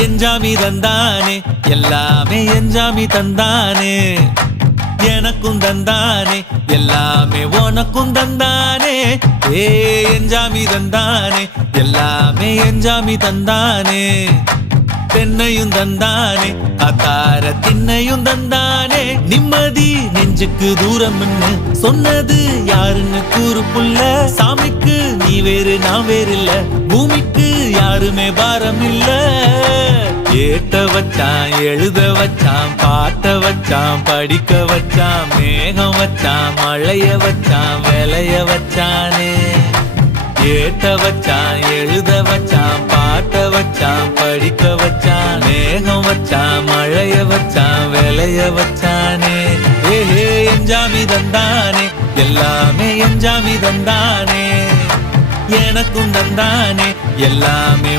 எஞ்சாமி தந்தானே எல்லாமே எஞ்சாமி தந்தானே எனக்கும் தந்தானே எல்லாமே உனக்கும் தந்தானே ஏ எஞ்சாமி தந்தானே எல்லாமே எஞ்சாமி தந்தானே தென்னையும் தந்தானே அத்தார திண்ணையும் தந்தானே நிம்மதி நெஞ்சுக்கு தூரம்னு சொன்னது யாருன்னு கூறு புள்ள சாமிக்கு நீ வேறு நான் வேறு இல்ல பூமிக்கு யாருமே பாரம் இல்ல ஏட்ட வச்சான் எழுத வச்சான் பாட்ட வச்சான் படிக்க வச்சான் மேகம் வச்சான் மழைய வச்சான் விளைய வச்சானே ஏட்ட வச்சான் எழுத வச்சான் பாட்ட வச்சான் படிக்க வச்சான் மேகம் வச்சான் மழைய வச்சான் விளைய வச்சானே ஏஹே எஞ்சாமி தந்தானே எல்லாமே எஞ்சாமி தந்தானே எனக்கும் தந்தானே எல்லாமே